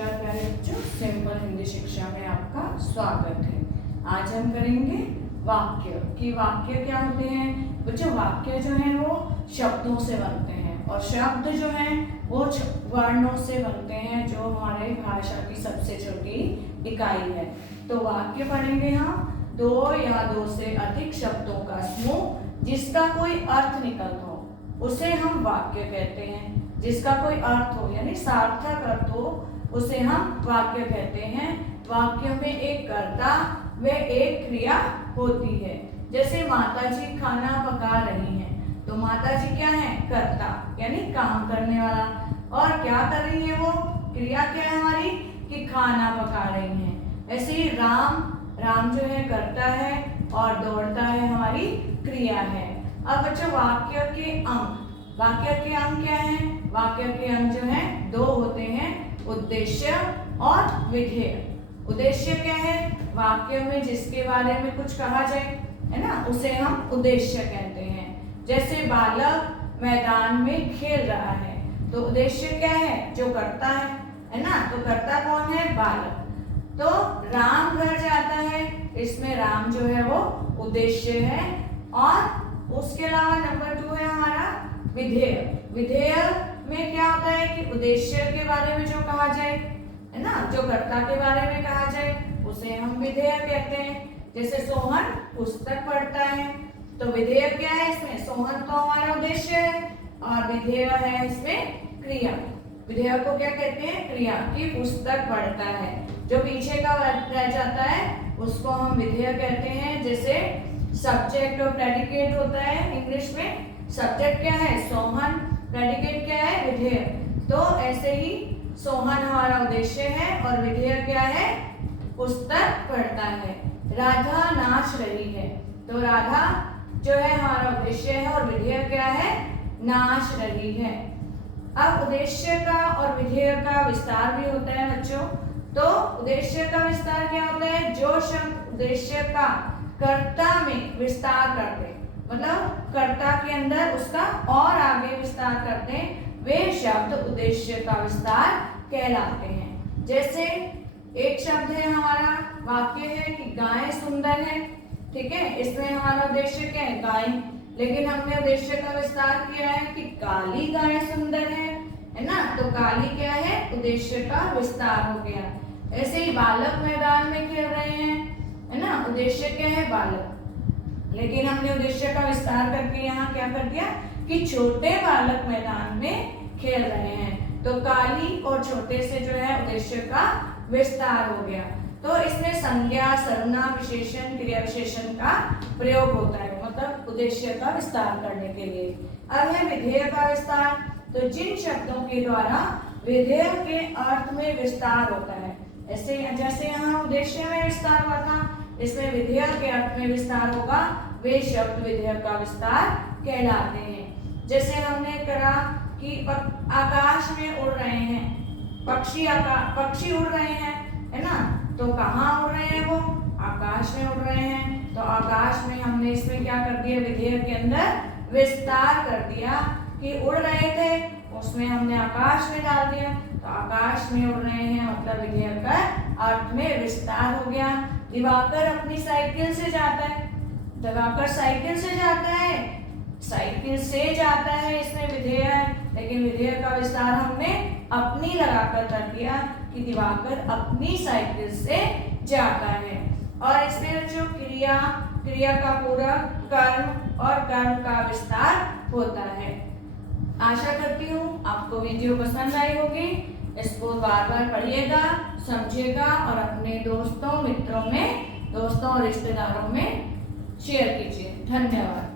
नमस्कार प्यारे बच्चों, सिंपल हिंदी शिक्षा में आपका स्वागत है। आज हम करेंगे वाक्य कि वाक्य क्या होते हैं। बच्चों वाक्य जो है वो शब्दों से बनते हैं और शब्द जो है वो वर्णों से बनते हैं, जो हमारे भाषा की सबसे छोटी इकाई है। तो वाक्य पढ़ेंगे हम दो या दो से अधिक शब्दों का समूह जिसका कोई अर्थ निकलता हो उसे हम वाक्य कहते हैं। जिसका कोई अर्थ हो यानी सार्थक अर्थ हो उसे हम वाक्य कहते हैं। वाक्य में एक कर्ता व एक क्रिया होती है। जैसे माता जी खाना पका रही हैं, तो माता जी क्या है? कर्ता यानी काम करने वाला। और क्या कर रही है वो? क्रिया क्या है हमारी कि खाना पका रही हैं। ऐसे ही राम जो है कर्ता है और दौड़ता है हमारी क्रिया है। अब बच्चों वाक्य के अंग क्या है? वाक्य के अंग जो है दो होते हैं, उद्देश्य और विधेय। उद्देश्य क्या है? वाक्य में जिसके बारे में कुछ कहा जाए है ना, उसे हम उद्देश्य कहते हैं। जैसे बालक मैदान में खेल रहा है, तो उद्देश्य क्या है? जो करता है ना, तो करता कौन है? बालक। तो राम घर जाता है, इसमें राम जो है वो उद्देश्य है। और उसके अलावा नंबर 2 है हमारा विधेय। विधेय में क्या होता है कि उद्देश्य के बारे में जो कहा जाए है ना, जो कर्ता के बारे में कहा जाए उसे हम विधेय कहते हैं। जैसे सोहन पुस्तक पढ़ता है, तो विधेय क्या है इसमें? सोहन तो हमारा उद्देश्य है और विधेय है इसमें क्रिया। विधेय को क्या कहते हैं? क्रिया की पुस्तक पढ़ता है। जो पीछे का रह जाता है उसको हम विधेय कहते हैं। जैसे सब्जेक्ट और प्रेडिकेट होता है इंग्लिश में। सब्जेक्ट क्या है? सोहन। प्रेडिकेट क्या है? विधेय। तो ऐसे ही सोहन हमारा उद्देश्य है और विधेय क्या है? पुस्तक पढ़ता है। राधा नाच रही है, तो राधा जो है हमारा उद्देश्य है और विधेय क्या है? नाच रही है। अब उद्देश्य का और विधेय का विस्तार भी होता है बच्चों। तो उद्देश्य का विस्तार क्या होता है? जो शब्द उद्देश्य का कर्ता में विस्तार करते, मतलब कर्ता के अंदर उसका और आगे विस्तार करते हैं, वे शब्द उद्देश्य का विस्तार कहलाते हैं। जैसे एक शब्द है हमारा वाक्य है कि गाय सुंदर है, ठीक है, इसमें हमारा उद्देश्य क्या है? गाय। लेकिन हमने उद्देश्य का विस्तार किया है कि काली गाय सुंदर है ना, तो काली क्या है? उद्देश्य का विस्तार हो गया। ऐसे ही बालक मैदान में खेल रहे हैं, है ना, उद्देश्य क्या है? बालक। लेकिन हमने उद्देश्य का विस्तार करके यहाँ क्या कर दिया कि छोटे बालक मैदान में खेल रहे हैं, तो काली और छोटे से जो है उद्देश्य का विस्तार हो गया। तो इसमें संज्ञा, सर्वनाम, विशेषण, क्रिया विशेषण का प्रयोग होता है, मतलब उद्देश्य का विस्तार करने के लिए। अब है विधेय का विस्तार। तो जिन शब्दों के द्वारा विधेय के अर्थ में विस्तार होता है, ऐसे जैसे यहाँ उद्देश्य में विस्तार हुआ था, इसमें विधेय के अर्थ में विस्तार होगा, वे शब्द विधेय का विस्तार कहलाते हैं। जैसे हमने करा कि आकाश में उड़ रहे हैं, पक्षी उड़ रहे हैं, है ना, तो कहाँ उड़ रहे हैं वो? आकाश में उड़ रहे हैं। तो आकाश में हमने इसमें क्या कर दिया? विधेय के अंदर विस्तार कर दिया कि उड़ रहे थे, उसमें हमने आकाश में डाल दिया, तो आकाश में उड़ रहे हैं मतलब विधेय का अर्थ में विस्तार हो गया। दिवाकर अपनी साइकिल से जाता है, दिवाकर साइकिल से जाता है, इसमें विधेय है। लेकिन विधेय का विस्तार हमने अपनी लगाकर कर दिया कि दिवाकर अपनी साइकिल से जाता है। और इसमें जो क्रिया का पूरक, कर्म और कर्म का विस्तार होता है। आशा करती हूँ आपको वीडियो पसंद आई होगी। इसको बार बार पढ़िएगा, समझिएगा और अपने दोस्तों और रिश्तेदारों में शेयर कीजिए। धन्यवाद।